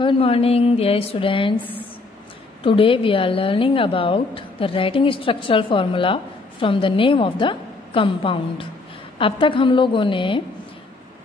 Good morning, dear students. Today we are learning about the writing structural formula from the name of the compound. अब तक हम लोगों ने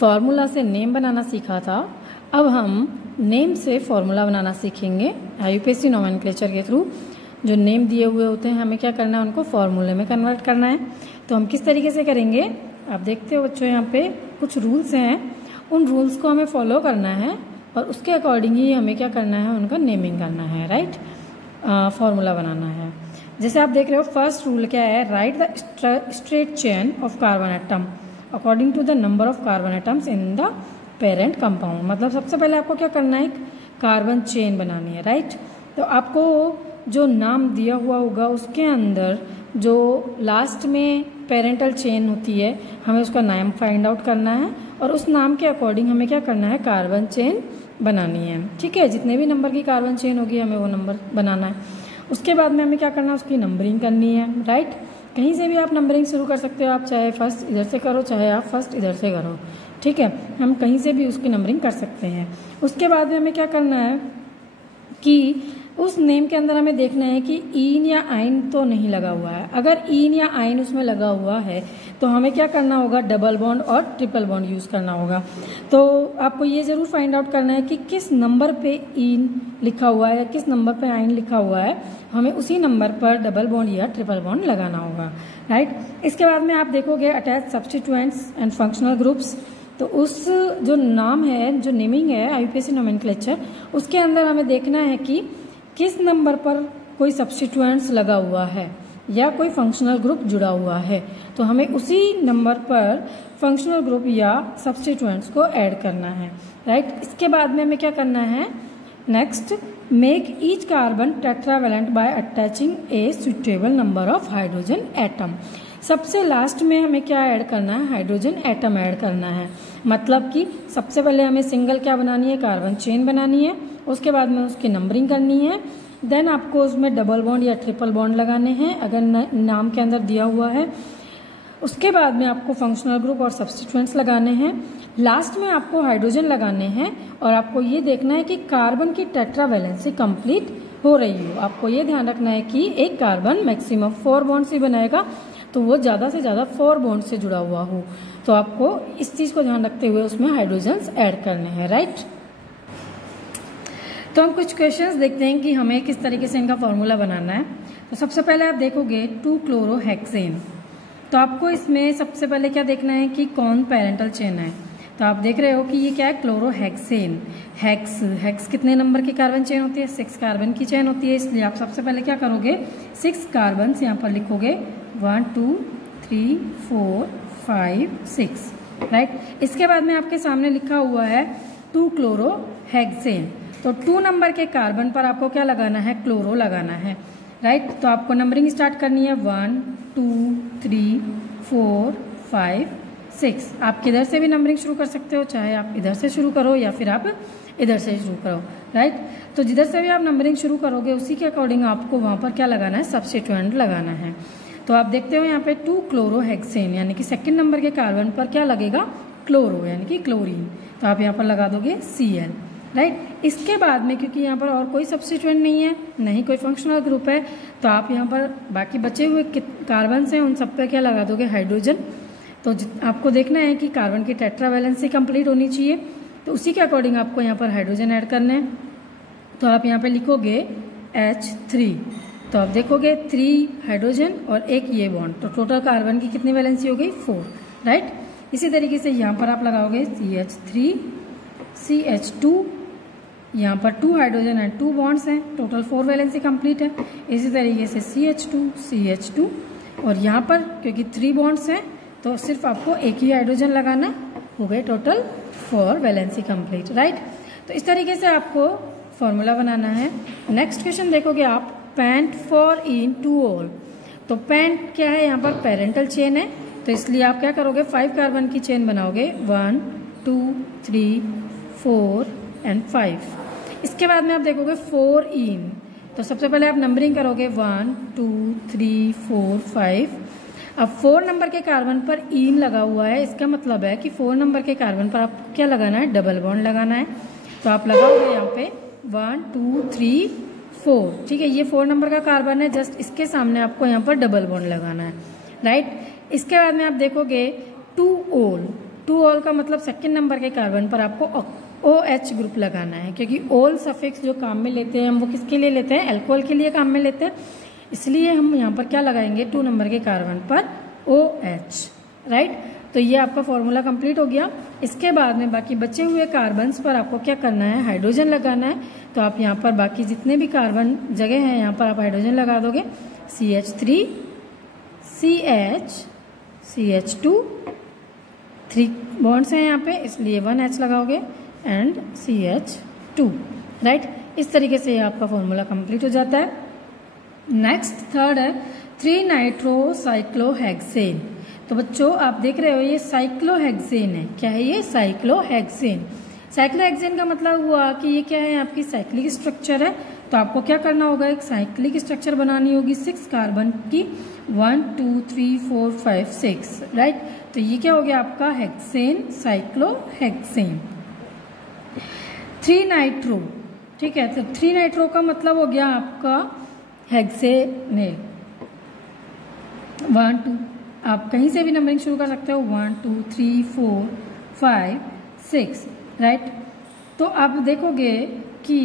formula से name बनाना सीखा था. अब हम नेम से फॉर्मूला बनाना सीखेंगे. यूपीएससी नोमेनक्लेचर के थ्रू जो नेम दिए हुए होते हैं हमें क्या करना है, उनको फॉर्मूले में कन्वर्ट करना है. तो हम किस तरीके से करेंगे आप देखते हो बच्चों. यहाँ पे कुछ रूल्स हैं, उन रूल्स को हमें फॉलो करना है और उसके अकॉर्डिंग ही हमें क्या करना है, उनका नेमिंग करना है. राइट, फॉर्मूला बनाना है. जैसे आप देख रहे हो फर्स्ट रूल क्या है, right the straight chain of carbon atom according to the number of carbon atoms in the parent compound. मतलब सबसे पहले आपको क्या करना है, कार्बन चेन बनानी है. राइट, तो आपको जो नाम दिया हुआ होगा उसके अंदर जो लास्ट में पेरेंटल चेन होती है हमें उसका नाम फाइंड आउट करना है और उस नाम के अकॉर्डिंग हमें क्या करना है, कार्बन चेन बनानी है. ठीक है, जितने भी नंबर की कार्बन चेन होगी हमें वो नंबर बनाना है. उसके बाद में हमें क्या करना है, उसकी नंबरिंग करनी है. राइट, कहीं से भी आप नंबरिंग शुरू कर सकते हो. आप चाहे फर्स्ट इधर से करो, चाहे आप फर्स्ट इधर से करो. ठीक है, हम कहीं से भी उसकी नंबरिंग कर सकते हैं. उसके बाद में हमें क्या करना है कि उस नेम के अंदर हमें देखना है कि ईन या आइन तो नहीं लगा हुआ है. अगर ईन या आइन उसमें लगा हुआ है तो हमें क्या करना होगा, डबल बॉन्ड और ट्रिपल बॉन्ड यूज करना होगा. तो आपको ये जरूर फाइंड आउट करना है कि किस नंबर पे ईन लिखा हुआ है या किस नंबर पे आइन लिखा हुआ है. हमें उसी नंबर पर डबल बॉन्ड या ट्रिपल बॉन्ड लगाना होगा. राइट, इसके बाद में आप देखोगे attach substituents and functional groups. तो उस जो नाम है, जो नेमिंग है यूपीएससी नोमेनक्लेचर, उसके अंदर हमें देखना है कि किस नंबर पर कोई सब्स्टिट्यूएंट्स लगा हुआ है या कोई फंक्शनल ग्रुप जुड़ा हुआ है. तो हमें उसी नंबर पर फंक्शनल ग्रुप या सब्स्टिट्यूएंट्स को ऐड करना है. राइट, इसके बाद में हमें क्या करना है, next make each carbon tetravalent bye attaching a suitable number of hydrogen atom. सबसे लास्ट में हमें क्या ऐड करना है, हाइड्रोजन एटम ऐड करना है. मतलब कि सबसे पहले हमें सिंगल क्या बनानी है, कार्बन चेन बनानी है. उसके बाद में उसकी नंबरिंग करनी है. देन आपको उसमें डबल बॉन्ड या ट्रिपल बॉन्ड लगाने हैं अगर नाम के अंदर दिया हुआ है. उसके बाद में आपको फंक्शनल ग्रुप और सब्स्टिट्यूएंट्स लगाने हैं. लास्ट में आपको हाइड्रोजन लगाने हैं और आपको ये देखना है कि कार्बन की टेट्रावैलेंसी कंप्लीट हो रही हो. आपको ये ध्यान रखना है कि एक कार्बन मैक्सिमम 4 बॉन्ड से बनाएगा, तो वो ज़्यादा से ज़्यादा 4 बॉन्ड से जुड़ा हुआ हो. तो आपको इस चीज़ को ध्यान रखते हुए उसमें हाइड्रोजन्स ऐड करने हैं. राइट, तो हम कुछ क्वेश्चंस देखते हैं कि हमें किस तरीके से इनका फॉर्मूला बनाना है. तो सबसे पहले आप देखोगे 2-क्लोरोहेक्सेन. तो आपको इसमें सबसे पहले क्या देखना है कि कौन पेरेंटल चेन है. तो आप देख रहे हो कि ये क्या है, क्लोरोहेक्सेन. हेक्स कितने नंबर की कार्बन चेन होती है, 6 कार्बन की चेन होती है. इसलिए आप सबसे पहले क्या करोगे, 6 कार्बन यहाँ पर लिखोगे, 1 2 3 4 5 6. राइट, इसके बाद में आपके सामने लिखा हुआ है 2-क्लोरोहेक्सेन. तो 2 नंबर के कार्बन पर आपको क्या लगाना है, क्लोरो लगाना है. राइट, तो आपको नंबरिंग स्टार्ट करनी है 1 2 3 4 5 6. आप किधर से भी नंबरिंग शुरू कर सकते हो, चाहे आप इधर से शुरू करो या फिर आप इधर से शुरू करो. राइट, तो जिधर से भी आप नंबरिंग शुरू करोगे उसी के अकॉर्डिंग आपको वहां पर क्या लगाना है, सब्स्टिट्यूएंट लगाना है. तो आप देखते हो यहाँ पे 2-क्लोरोहेक्सेन यानी कि सेकंड नंबर के कार्बन पर क्या लगेगा, क्लोरो यानी कि क्लोरीन. तो आप यहाँ पर लगा दोगे Cl. राइट, इसके बाद में क्योंकि यहाँ पर और कोई सब्स्टिट्यूएंट नहीं है, नहीं कोई फंक्शनल ग्रुप है, तो आप यहाँ पर बाकी बचे हुए कार्बन हैं उन सब पे क्या लगा दोगे, हाइड्रोजन. तो आपको देखना है कि कार्बन की टेट्रावैलेंसी कंप्लीट होनी चाहिए, तो उसी के अकॉर्डिंग आपको यहाँ पर हाइड्रोजन ऐड करना है. तो आप यहाँ पे लिखोगे H3. तो आप देखोगे 3 हाइड्रोजन और 1 ये बॉन्ड, तो टोटल कार्बन की कितनी वैलेंसी हो गई, 4. राइट, इसी तरीके से यहाँ पर आप लगाओगे CH3 CH2. यहाँ पर 2 हाइड्रोजन एंड 2 बॉन्ड्स हैं, टोटल 4 वैलेंसी कंप्लीट है. इसी तरीके से CH2 CH2 और यहाँ पर क्योंकि 3 बॉन्ड्स हैं तो सिर्फ आपको एक ही हाइड्रोजन लगाना, हो गए टोटल 4 वैलेंसी कंप्लीट. राइट, तो इस तरीके से आपको फॉर्मूला बनाना है. नेक्स्ट क्वेश्चन देखोगे आप, pent four en two ol. तो पेंट क्या है, यहाँ पर पेरेंटल चेन है, तो इसलिए आप क्या करोगे, 5 कार्बन की चेन बनाओगे, 1 2 3 4 एंड 5. इसके बाद में आप देखोगे 4 इन. तो सबसे पहले आप नंबरिंग करोगे 1 2 3 4 5. अब 4 नंबर के कार्बन पर इन लगा हुआ है, इसका मतलब है कि 4 नंबर के कार्बन पर आपको क्या लगाना है, डबल बॉन्ड लगाना है. तो आप लगाओगे यहाँ पे 1 2 3 4, ठीक है। ये 4 नंबर का कार्बन है, जस्ट इसके सामने आपको यहाँ पर डबल बॉन्ड लगाना है, राइट। इसके बाद में आप देखोगे 2 ओल, 2 ओल का मतलब सेकंड नंबर के कार्बन पर आपको OH ग्रुप लगाना है, क्योंकि ओल सफिक्स जो काम में लेते हैं हम वो किसके लिए लेते हैं, अल्कोहल के लिए काम में लेते हैं, इसलिए हम यहाँ पर क्या लगाएंगे 2 नंबर के कार्बन पर OH, राइट। तो ये आपका फॉर्मूला कंप्लीट हो गया। इसके बाद में बाकी बचे हुए कार्बन्स पर आपको क्या करना है, हाइड्रोजन लगाना है। तो आप यहाँ पर बाकी जितने भी कार्बन जगह हैं यहाँ पर आप हाइड्रोजन लगा दोगे, CH3 CH CH2, 3 बॉन्ड्स हैं यहाँ पे इसलिए 1H लगाओगे एंड CH2, राइट। इस तरीके से आपका फॉर्मूला कंप्लीट हो जाता है। नेक्स्ट थर्ड है 3 नाइट्रोसाइक्लोहेक्सेन। तो बच्चों आप देख रहे हो ये साइक्लोहेक्सेन है। क्या है ये, साइक्लोहेक्सेन। साइक्लोहेक्सेन का मतलब हुआ कि ये क्या है, आपकी साइक्लिक स्ट्रक्चर है। तो आपको क्या करना होगा, एक साइक्लिक स्ट्रक्चर बनानी होगी 6 कार्बन की, 1 2 3 4 5 6, राइट। तो ये क्या हो गया आपका हेक्सेन, साइक्लोहेक्सेन। 3 नाइट्रो, ठीक है। तो 3 नाइट्रो का मतलब हो गया आपका हेक्सेनेल। 1 2, आप कहीं से भी नंबरिंग शुरू कर सकते हो, 1 2 3 4 5 6, राइट। तो आप देखोगे कि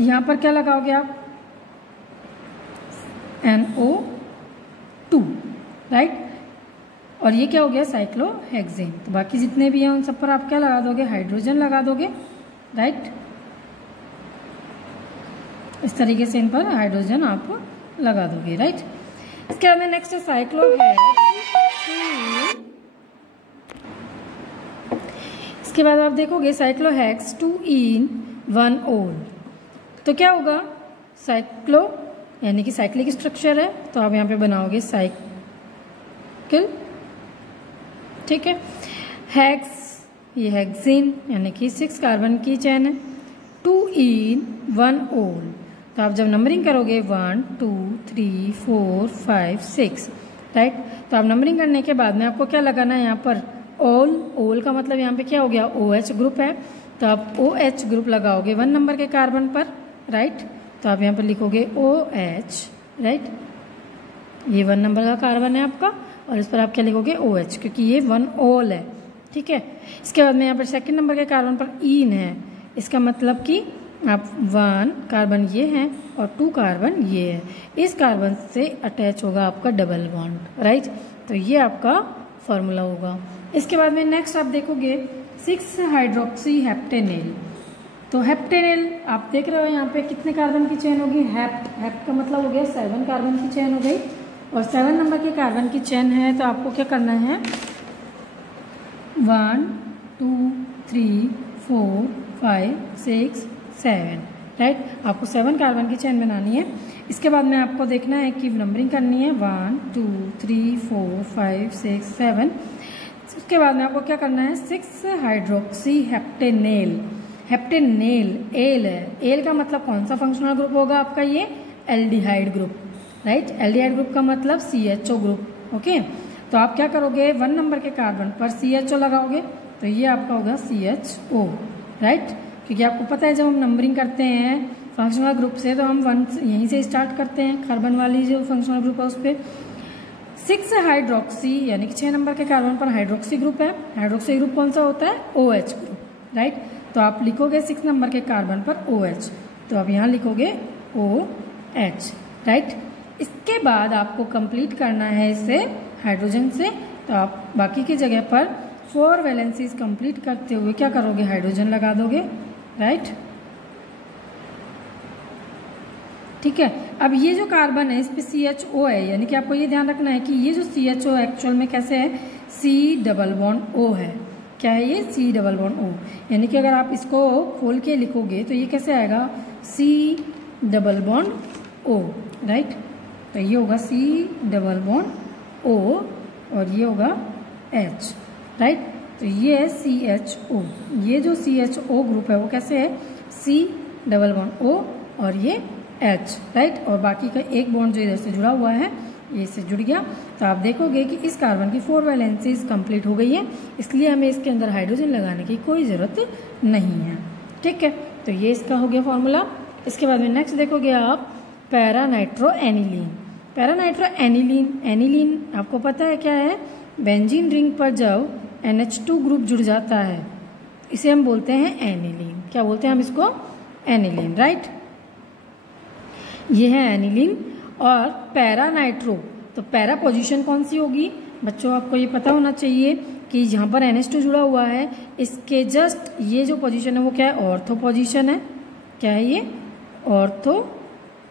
यहाँ पर क्या लगाओगे आप, NO2, राइट। और ये क्या हो गया, साइक्लोहेक्सेन। तो बाकी जितने भी हैं उन सब पर आप क्या लगा दोगे, हाइड्रोजन लगा दोगे, राइट। इस तरीके से इन पर हाइड्रोजन आप लगा दोगे, राइट। इसके बाद में नेक्स्ट है साइक्लोहेक्स। इसके बाद आप देखोगे साइक्लोहेक्स 2 इन 1 ओल। तो क्या होगा, साइक्लो यानी कि साइक्लिक स्ट्रक्चर है, तो आप यहाँ पे बनाओगे साइकिल, ठीक है। हेक्स, ये हेक्सेन यानी कि 6 कार्बन की चेन है, 2 इन 1 ओल। तो आप जब नंबरिंग करोगे 1 2 3 4 5 6, राइट। तो आप नंबरिंग करने के बाद में आपको क्या लगाना है यहाँ पर, ओल। ओल का मतलब यहाँ पे क्या हो गया, OH ग्रुप है। तो आप OH ग्रुप लगाओगे 1 नंबर के कार्बन पर, राइट। तो आप यहाँ पर लिखोगे OH, राइट। ये 1 नंबर का कार्बन है आपका, और इस पर आप क्या लिखोगे, OH, क्योंकि ये 1 ओल है, ठीक है। इसके बाद में यहाँ पर सेकंड नंबर के कार्बन पर ईन है। इसका मतलब कि आप 1 कार्बन ये है और 2 कार्बन ये है, इस कार्बन से अटैच होगा आपका डबल बॉन्ड, राइट। तो ये आपका फॉर्मूला होगा। इसके बाद में नेक्स्ट आप देखोगे 6 हाइड्रोक्सी हेप्टेनेल। तो हेप्टेनेल आप देख रहे हो यहाँ पे कितने कार्बन की चेन होगी, हेप्ट का मतलब हो गया 7 कार्बन की चेन हो गई, और 7 नंबर के कार्बन की चेन है। तो आपको क्या करना है, 1 2 3 4 5 6 7, राइट। आपको 7 कार्बन की चेन बनानी है। इसके बाद में आपको देखना है कि नंबरिंग करनी है 1 2 3 4 5 6 7। उसके बाद में आपको क्या करना है, 6 हाइड्रोक्सी हेप्टेनेल। हेप्टेनेल एल है, एल का मतलब कौन सा फंक्शनल ग्रुप होगा आपका, ये aldehyde group, right. Aldehyde group का मतलब CHO ग्रुप, ओके। तो आप क्या करोगे, 1 नंबर के कार्बन पर CHO लगाओगे, तो ये आपका होगा CHO, राइट। क्योंकि आपको पता है जब हम नंबरिंग करते हैं फंक्शनल ग्रुप से, तो हम 1 यहीं से स्टार्ट करते हैं, कार्बन वाली जो फंक्शनल ग्रुप है उस पर। 6 हाइड्रोक्सी यानी कि 6 नंबर के कार्बन पर हाइड्रोक्सी ग्रुप है। हाइड्रोक्सी ग्रुप कौन सा होता है, OH ग्रुप, राइट। तो आप लिखोगे 6 नंबर के कार्बन पर OH, तो आप यहाँ लिखोगे OH, राइट। इसके बाद आपको कंप्लीट करना है इसे हाइड्रोजन से। तो आप बाकी की जगह पर 4 वैलेंसीज कंप्लीट करते हुए क्या करोगे, हाइड्रोजन लगा दोगे, राइट, ठीक है। अब ये जो कार्बन है इस पे CHO है, यानी कि आपको ये ध्यान रखना है कि ये जो CHO एक्चुअल में कैसे है, C+O है। क्या है ये, C+O। यानी कि अगर आप इसको खोल के लिखोगे तो ये कैसे आएगा, C+O, राइट। तो ये होगा C+O और ये होगा H, राइट। तो ये है CHO। ये जो CHO ग्रुप है वो कैसे है, C+O और ये H, राइट। और बाकी का एक बॉन्ड जो इधर से जुड़ा हुआ है ये इससे जुड़ गया। तो आप देखोगे कि इस कार्बन की 4 वैलेंसीज कंप्लीट हो गई है, इसलिए हमें इसके अंदर हाइड्रोजन लगाने की कोई ज़रूरत नहीं है, ठीक है। तो ये इसका हो गया फॉर्मूला। इसके बाद में नेक्स्ट देखोगे आप para nitro aniline. Para nitro aniline, aniline आपको पता है क्या है, बेंजीन रिंग पर जब NH2 ग्रुप जुड़ जाता है इसे हम बोलते हैं एनिलीन। क्या बोलते हैं हम इसको, एनिलीन, राइट। ये है एनिलीन। और पैरा नाइट्रो, तो पैरा पोजीशन कौन सी होगी बच्चों, आपको ये पता होना चाहिए कि जहाँ पर NH2 जुड़ा हुआ है इसके जस्ट ये जो पोजीशन है वो क्या है, ऑर्थो पोजीशन है। क्या है ये, ऑर्थो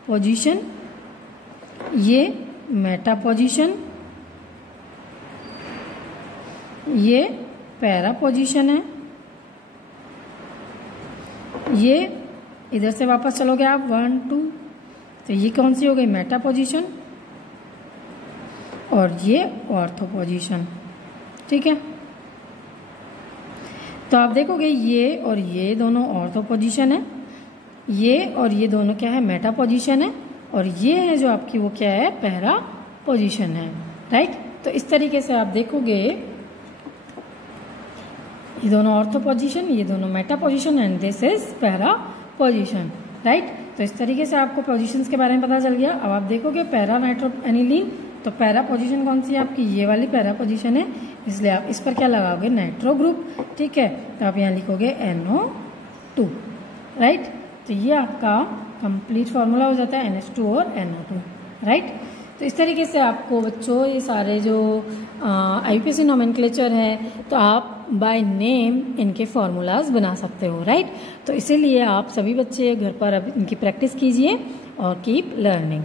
पोजीशन। ये मेटा पोजीशन, ये पैरा पोजीशन है। ये इधर से वापस चलोगे आप 1 2, तो ये कौन सी हो गई, मेटा पोजीशन, और ये ऑर्थो पोजीशन, ठीक है। तो आप देखोगे ये और ये दोनों ऑर्थो पोजीशन है, ये और ये दोनों क्या है, मेटा पोजीशन है, और ये है जो आपकी वो क्या है, पैरा पोजीशन है, राइट। तो इस तरीके से आप देखोगे ये दोनों ऑर्थो पोजीशन, ये दोनों Meta position and this is para position, right. तो इस तरीके से आपको पोजीशंस के बारे में पता चल गया। अब आप देखोगे पैरा नाइट्रो एनिलीन, तो पैरा पोजीशन कौन सी है आपकी, ये वाली पैरा पोजीशन है, इसलिए आप इस पर क्या लगाओगे, नाइट्रो ग्रुप, ठीक है। तो आप यहाँ लिखोगे NO2, राइट। तो ये आपका कंप्लीट फॉर्मूला हो जाता है NH2 और NO2, राइट। तो इस तरीके से आपको बच्चों ये सारे जो IUPAC नोमेनक्लेचर है तो आप बाय नेम इनके फॉर्मूलाज बना सकते हो, राइट। तो इसीलिए आप सभी बच्चे घर पर अब इनकी प्रैक्टिस कीजिए और कीप लर्निंग।